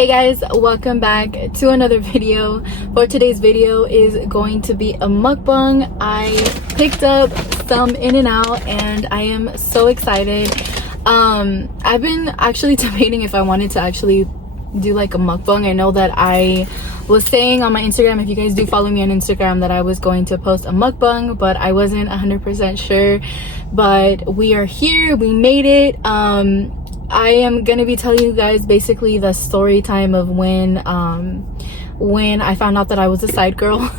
Hey guys, welcome back to another video. For today's video is going to be a mukbang. I picked up some In-N-Out and I am so excited. I've been actually debating if I wanted to actually do like a mukbang. I know that I was saying on my Instagram, if you guys do follow me on Instagram, that I was going to post a mukbang, but I wasn't 100% sure. But we are here, we made it. I am gonna be telling you guys basically the story time of when I found out that I was a side girl.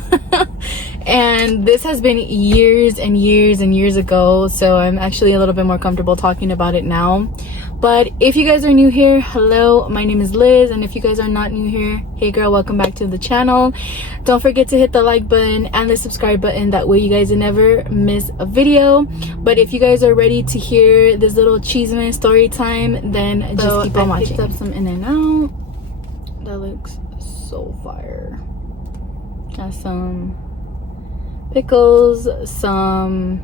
And this has been years and years and years ago, so I'm actually a little bit more comfortable talking about it now. But if you guys are new here, hello, my name is Liz, and if you guys are not new here, hey girl, welcome back to the channel. Don't forget to hit the like button and the subscribe button, that way you guys never miss a video. But if you guys are ready to hear this little cheeseman story time, then just keep on watching. I picked up some In-N-Out. That looks so fire. Got some pickles, some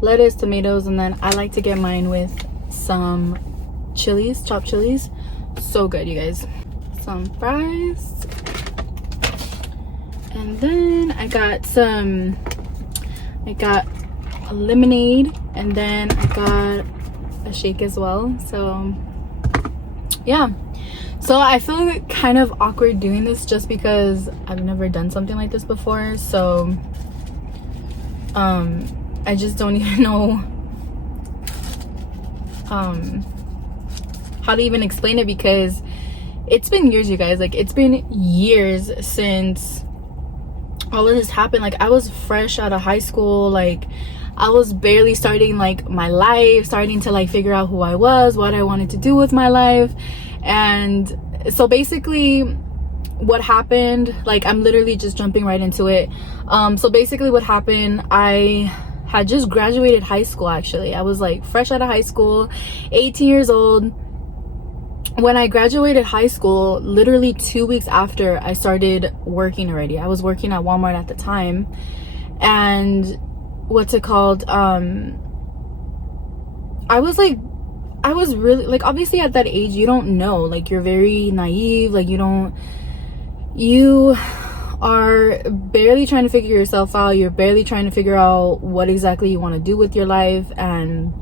lettuce, tomatoes, and then I like to get mine with some chilies, chopped chilies. So good, you guys. Some fries, and then I got a lemonade, and then I got a shake as well. So yeah, so I feel kind of awkward doing this just because I've never done something like this before. So I just don't even know how to even explain it, because it's been years, you guys. Like, it's been years since all of this happened. Like, I was fresh out of high school. Like, I was barely starting like my life, starting to like figure out who I was, what I wanted to do with my life. And so basically what happened, like, I'm literally just jumping right into it. So basically what happened, I had just graduated high school. Actually, I was like fresh out of high school, 18 years old. When I graduated high school, literally 2 weeks after, I started working already. I was working at Walmart at the time. And what's it called, I was really like, obviously at that age you don't know, like, you're very naive, like, you are barely trying to figure yourself out. You're barely trying to figure out what exactly you want to do with your life. And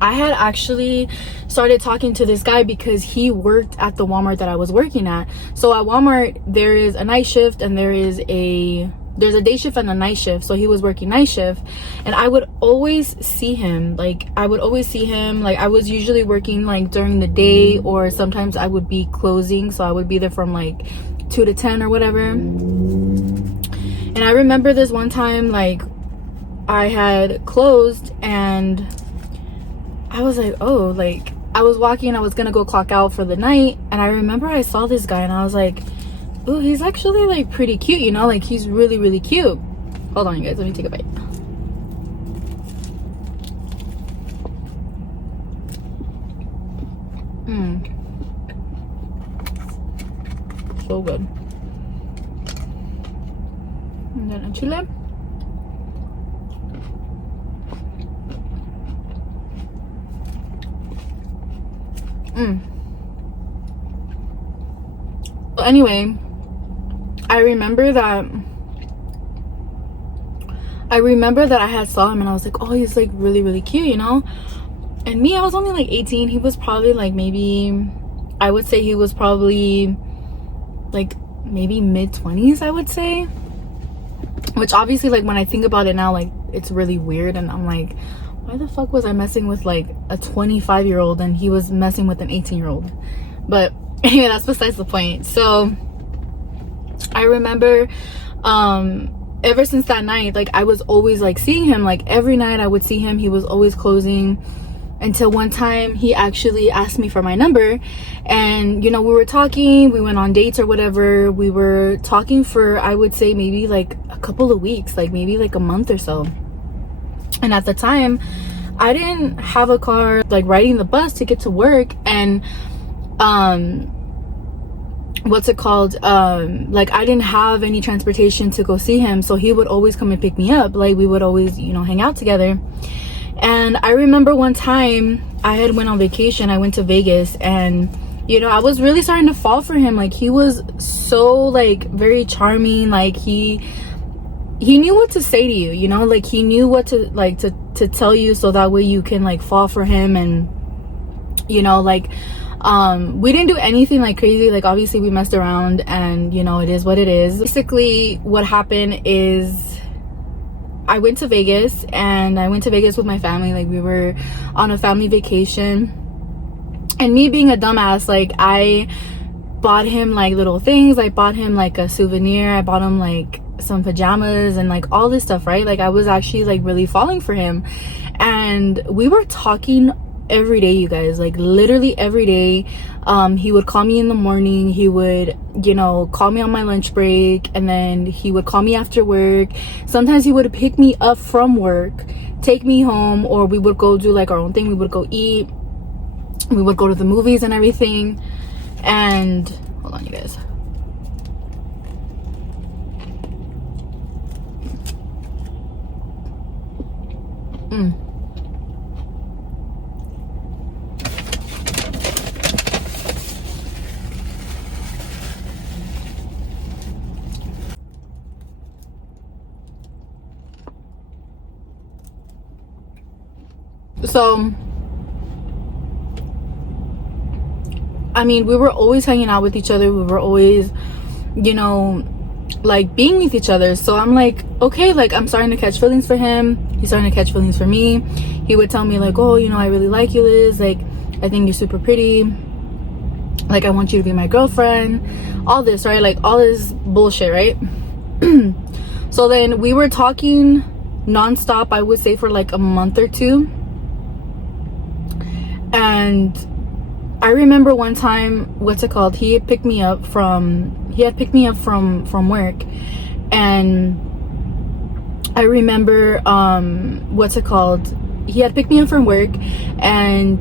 I had actually started talking to this guy because he worked at the Walmart that I was working at. So at Walmart, there is a night shift and there's a day shift and a night shift. So he was working night shift, and I would always see him. Like, I was usually working like during the day, or sometimes I would be closing, so I would be there from like 2 to 10 or whatever. And I remember this one time, like, I had closed and I was like, oh, like, I was walking, I was gonna go clock out for the night, and I remember I saw this guy and I was like, oh, he's actually like pretty cute, you know, like, he's really, really cute. Hold on, you guys, let me take a bite. So good. And then a chile. So anyway, I remember that I had saw him and I was like, oh, he's like really, really cute, you know. And me, I was only like 18. He was probably like, maybe, I would say he was probably like maybe mid-20s, I would say. Which obviously, like, when I think about it now, like, it's really weird, and I'm like, why the fuck was I messing with like a 25-year-old and he was messing with an 18-year-old? But anyway, that's besides the point. So I remember ever since that night, like, I was always like seeing him. Like, every night I would see him. He was always closing, until one time he actually asked me for my number. And, you know, we were talking, we went on dates or whatever. We were talking for, I would say, maybe like a couple of weeks, like maybe like a month or so. And at the time, I didn't have a car, like riding the bus to get to work. And what's it called, like, I didn't have any transportation to go see him, so he would always come and pick me up. Like, we would always, you know, hang out together. And I remember one time I had went on vacation. I went to Vegas, and you know, I was really starting to fall for him. Like, he was so like very charming. Like, he knew what to say to you, you know, like he knew what to like to tell you, so that way you can like fall for him. And you know, like we didn't do anything like crazy. Like, obviously we messed around, and you know, it is what it is. Basically what happened is I went to Vegas, and I went to Vegas with my family. Like, we were on a family vacation, and me being a dumbass, like I bought him like little things. I bought him like a souvenir. I bought him like some pajamas and like all this stuff, right? Like, I was actually like really falling for him, and we were talking every day, you guys, like literally every day. He would call me in the morning, he would, you know, call me on my lunch break, and then he would call me after work. Sometimes he would pick me up from work, take me home, or we would go do like our own thing. We would go eat, we would go to the movies and everything. And hold on, you guys. So I mean, we were always hanging out with each other. We were always, you know, like being with each other. So I'm like, okay, like I'm starting to catch feelings for him. He's starting to catch feelings for me. He would tell me like, oh, you know, I really like you, Liz. Like, I think you're super pretty. Like, I want you to be my girlfriend. All this, right? Like, all this bullshit, right? So then we were talking nonstop, I would say, for like a month or two. And I remember one time, what's it called? He had picked me up from work, and I remember what's it called? He had picked me up from work, and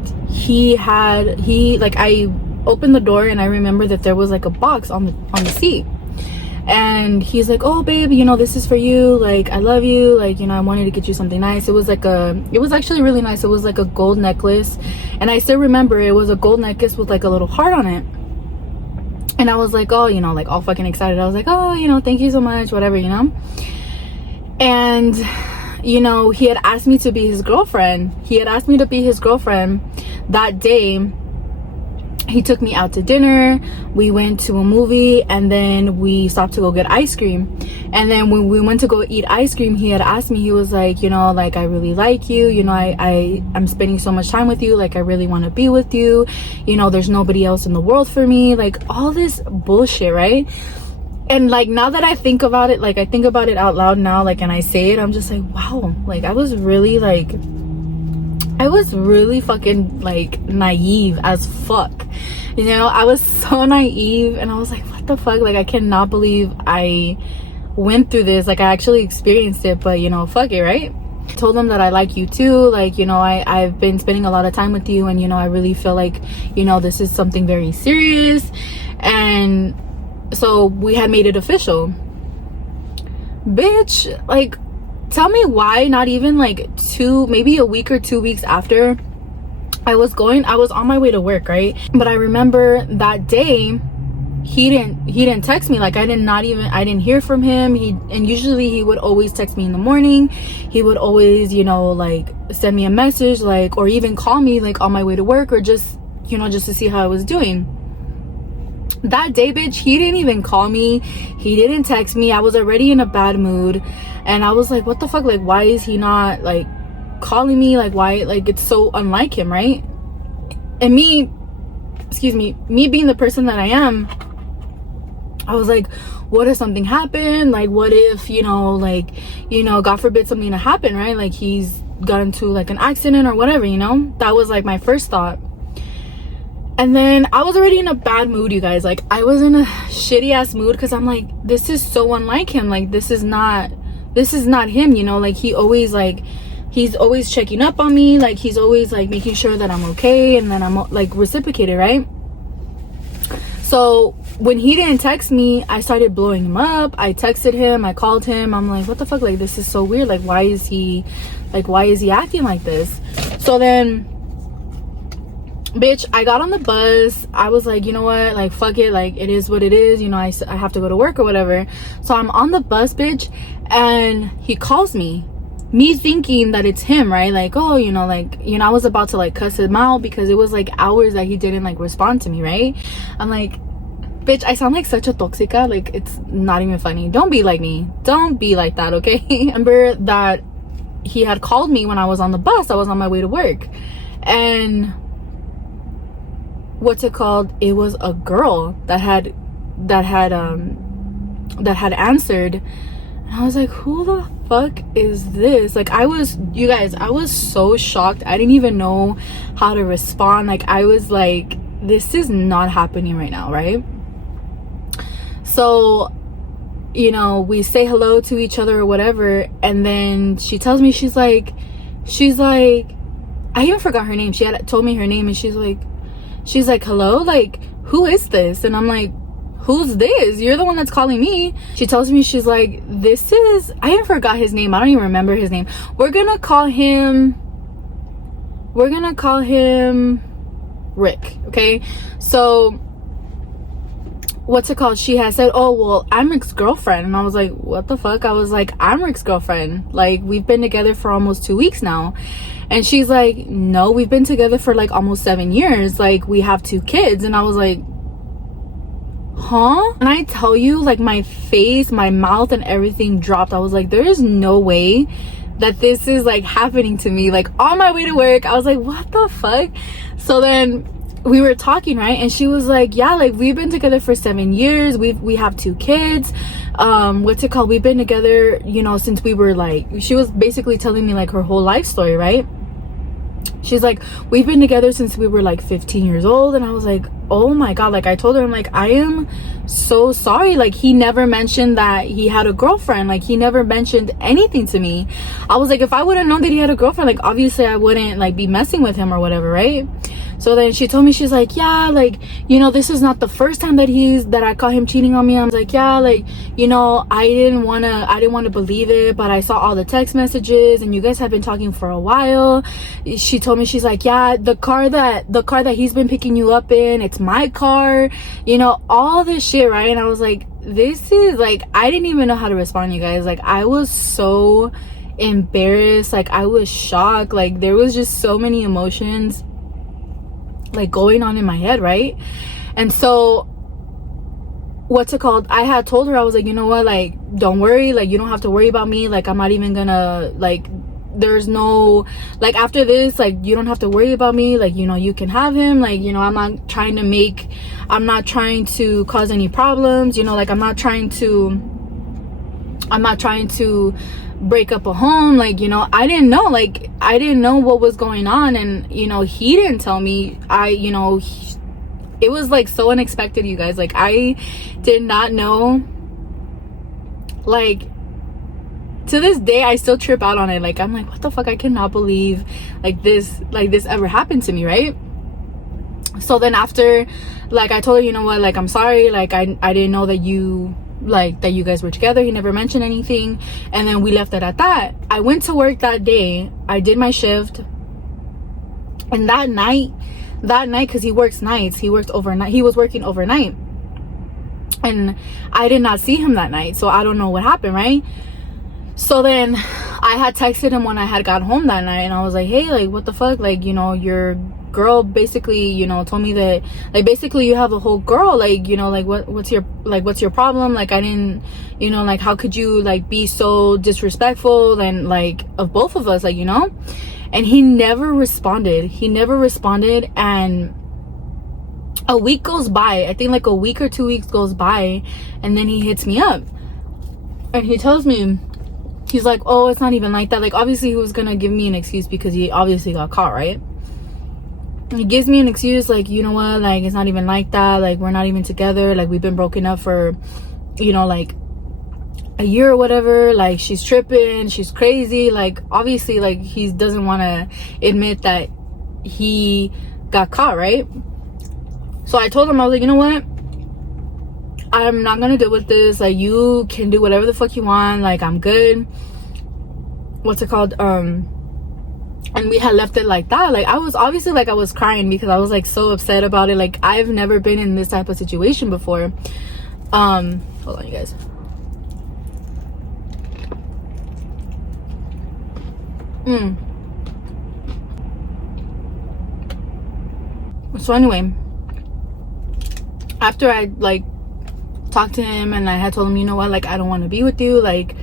I opened the door, and I remember that there was like a box on the seat. And he's like, oh babe, you know, this is for you, like I love you, like, you know, I wanted to get you something nice. It was actually really nice. It was like a gold necklace, and I still remember it was a gold necklace with like a little heart on it. And I was like, oh, you know, like all fucking excited. I was like, oh, you know, thank you so much, whatever, you know. And you know, he had asked me to be his girlfriend. That day. He took me out to dinner, we went to a movie, and then we stopped to go get ice cream. And then when we went to go eat ice cream, he had asked me, he was like, you know, like I really like you, you know, I'm spending so much time with you, like I really want to be with you, you know, there's nobody else in the world for me, like all this bullshit, right? And like, now that I think about it, like I think about it out loud now, like, and I say it, I'm just like, wow, like I was really fucking like naive as fuck, you know. I was so naive, and I was like, what the fuck, like I cannot believe I went through this, like I actually experienced it. But you know, fuck it, right? I told him that I like you too, like, you know, I've been spending a lot of time with you, and you know, I really feel like, you know, this is something very serious. And so we had made it official. Bitch, like, tell me why not even like maybe a week or 2 weeks after I was on my way to work, right? But I remember that day he didn't text me. Like I didn't hear from him. And usually he would always text me in the morning. He would always, you know, like send me a message, like, or even call me like on my way to work, or just, you know, just to see how I was doing. That day, bitch, he didn't even call me, he didn't text me. I was already in a bad mood, and I was like, what the fuck, like why is he not like calling me? Like why? Like it's so unlike him, right? And me being the person that I am, I was like, what if something happened? Like what if, you know, like, you know, God forbid something to happen, right? Like he's got into like an accident or whatever, you know. That was like my first thought. And then I was already in a bad mood, you guys. Like I was in a shitty ass mood, because I'm like, this is so unlike him. Like this is not him, you know. Like he's always checking up on me, like he's always like making sure that I'm okay, and then I'm like reciprocated, right? So when he didn't text me, I started blowing him up. I texted him, I called him. I'm like, what the fuck, like this is so weird. Like why is he acting like this? So then bitch, I got on the bus. I was like, you know what, like, fuck it, like, it is what it is, you know, I have to go to work or whatever. So I'm on the bus, bitch, and he calls me thinking that it's him, right? Like, oh, you know, like, you know, I was about to like cuss him out because it was like hours that he didn't like respond to me, right? I'm like, bitch, I sound like such a toxica, like, it's not even funny. Don't be like me, don't be like that, okay? Remember that he had called me when I was on the bus. I was on my way to work, and what's it called, it was a girl that had answered, and I was like, who the fuck is this? Like, you guys, I was so shocked. I didn't even know how to respond. Like, I was like, this is not happening right now, right? So, you know, we say hello to each other or whatever, and then she tells me, she's like, I even forgot her name. She had told me her name, and she's like, hello, like, who is this? And I'm like, who's this? You're the one that's calling me. She tells me, she's like, this is, I even forgot his name. I don't even remember his name. We're gonna call him Rick, okay? So what's it called, she has said, oh, well, I'm Rick's girlfriend. And I was like, what the fuck? I was like, I'm Rick's girlfriend, like, we've been together for almost 2 weeks now. And she's like, no, we've been together for like almost 7 years, like, we have 2 kids. And I was like, huh? And I tell you, like, my face, my mouth, and everything dropped. I was like, there is no way that this is like happening to me, like, on my way to work. I was like, what the fuck? So then we were talking, right? And she was like, yeah, like, we've been together for 7 years, we have 2 kids, what's it called, we've been together, you know, since we were like, she was basically telling me like her whole life story, right? She's like, we've been together since we were like 15 years old. And I was like, oh my god. Like, I told her, I'm like, I am so sorry. Like, he never mentioned that he had a girlfriend. Like, he never mentioned anything to me. I was like, if I would have known that he had a girlfriend, like, obviously I wouldn't like be messing with him or whatever, right? So then she told me, she's like, yeah, like, you know, this is not the first time that I caught him cheating on me. I was like, yeah, like, you know, I didn't want to believe it, but I saw all the text messages and you guys have been talking for a while. She told me, she's like, yeah, the car that he's been picking you up in, it's my car, you know, all this shit, right? And I was like, this is like, I didn't even know how to respond, you guys. Like, I was so embarrassed, like, I was shocked, like, there was just so many emotions like going on in my head, right? And so what's it called, I had told her, I was like, you know what, like, don't worry, like, you don't have to worry about me, like, I'm not even gonna, like, there's no, like, after this, like, you don't have to worry about me, like, you know, you can have him, like, you know, I'm not trying to cause any problems, you know, like, I'm not trying to break up a home, like, you know, I didn't know what was going on. And, you know, he didn't tell me. It was like so unexpected, you guys. Like, I did not know. Like, to this day I still trip out on it. Like, I'm like, what the fuck, I cannot believe like this ever happened to me, right? So then after, like, I told her, you know what, like, I'm sorry, like, I didn't know that you guys were together. He never mentioned anything. And then we left it at that. I went to work that day, I did my shift, and that night, because he works nights, he was working overnight, and I did not see him that night, so I don't know what happened, right? So then I had texted him when I had got home that night, and I was like, hey, like, what the fuck, like, you know, your girl basically, you know, told me that, like, basically you have a whole girl, like, you know, like, what's your problem? Like, I didn't, you know, like, how could you like be so disrespectful and like of both of us, like, you know? And he never responded. And a week goes by, I think like a week or 2 weeks goes by, and then he hits me up and he tells me, he's like, oh, it's not even like that. Like, obviously he was gonna give me an excuse because he obviously got caught, right? He gives me an excuse, like, you know what, like, it's not even like that, like, we're not even together, like, we've been broken up for, you know, like a year or whatever, like, she's tripping, she's crazy, like, obviously, like, he doesn't want to admit that he got caught, right? So I told him, I was like, you know what, I'm not gonna deal with this, like, you can do whatever the fuck you want, like, I'm good, what's it called, and and we had left it like that. Like, I was obviously, like, I was crying because I was like so upset about it. Like, I've never been in this type of situation before. Hold on, you guys. So anyway, after I like talked to him and I had told him, you know what, like, I don't want to be with you, like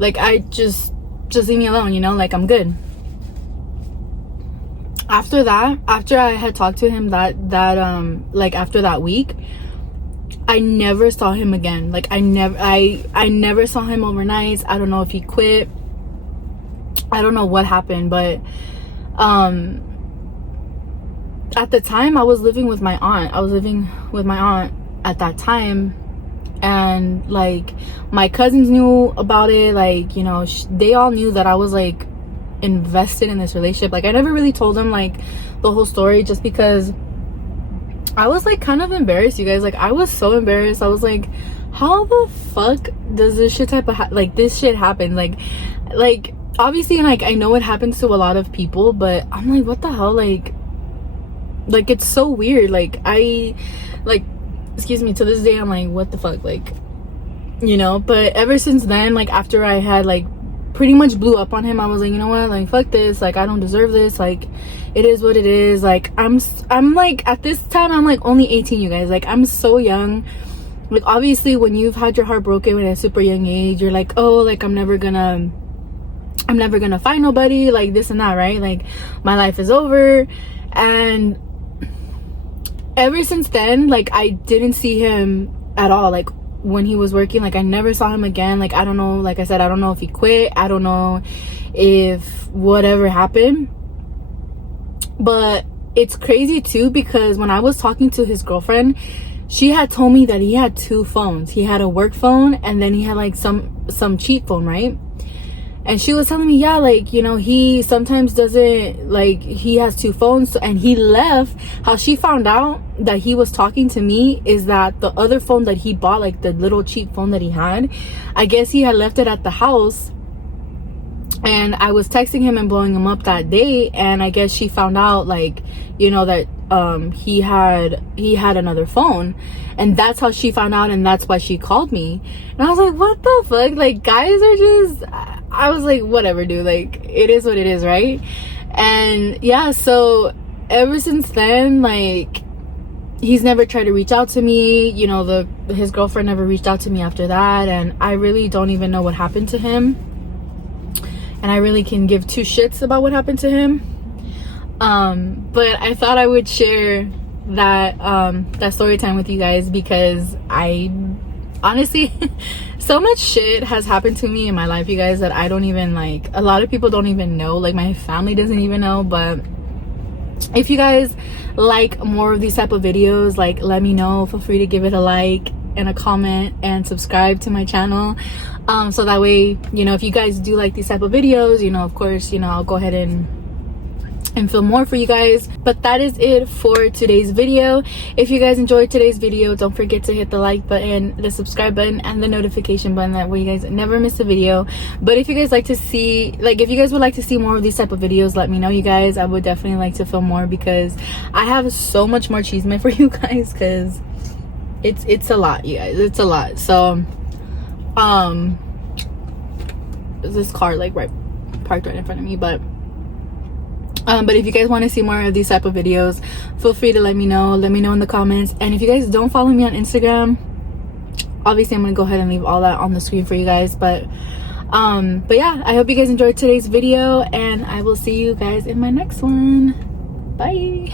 I just leave me alone, you know, like, I'm good. After that, after I had talked to him that like after that week, I never saw him again. Like, I never saw him overnight. I don't know if he quit, I don't know what happened, but at the time I was living with my aunt. At that time, and like my cousins knew about it. Like, you know, they all knew that I was like invested in this relationship. Like, I never really told them like the whole story, just because I was like kind of embarrassed, you guys. Like, I was so embarrassed. I was like, how the fuck does this shit this shit happen? Like obviously, like, I know it happens to a lot of people, but I'm like, what the hell? Like it's so weird. Like, excuse me, to this day I'm like, what the fuck? Like, you know. But ever since then, like, after I had like pretty much blew up on him, I was like, you know what, like, fuck this. Like, I don't deserve this. Like, it is what it is. Like, I'm like, at this time I'm like only 18, you guys. Like, I'm so young. Like, obviously when you've had your heart broken at a super young age, you're like, oh, like, I'm never gonna find nobody, like this and that, right? Like, my life is over. And ever since then, like, I didn't see him at all. Like, when he was working, like, I never saw him again. Like, I don't know, like I said, I don't know if he quit, I don't know if whatever happened. But it's crazy too, because when I was talking to his girlfriend, she had told me that he had 2 phones. He had a work phone, and then he had like some cheap phone, right? And she was telling me, yeah, like, you know, he sometimes doesn't, like, he has 2 phones. And he left. How she found out that he was talking to me is that the other phone that he bought, like the little cheap phone that he had, I guess he had left it at the house. And I was texting him and blowing him up that day, and I guess she found out, like, you know, that he had another phone. And that's how she found out, and that's why she called me. And I was like, what the fuck? Like, guys are just, I was like, whatever, dude. Like, it is what it is, right? And yeah, so ever since then, like, he's never tried to reach out to me. You know, his girlfriend never reached out to me after that. And I really don't even know what happened to him. And I really can give 2 shits about what happened to him. But I thought I would share that story time with you guys, because I honestly so much shit has happened to me in my life, you guys, that I don't even, like, a lot of people don't even know. Like, my family doesn't even know. But if you guys like more of these type of videos, like, let me know. Feel free to give it a like and a comment and subscribe to my channel, so that way, you know, if you guys do like these type of videos, you know, of course, you know, I'll go ahead and film more for you guys. But that is it for today's video. If you guys enjoyed today's video, don't forget to hit the like button, the subscribe button, and the notification button. That way you guys never miss a video. But if you guys like to see, like, if you guys would like to see more of these type of videos, let me know, you guys. I would definitely like to film more, because I have so much more cheeseman for you guys, because it's a lot, you guys. It's a lot. So this car, like, parked right in front of me. But if you guys want to see more of these type of videos, feel free to let me know in the comments. And if you guys don't follow me on Instagram, obviously I'm gonna go ahead and leave all that on the screen for you guys. But yeah, I hope you guys enjoyed today's video, and I will see you guys in my next one. Bye.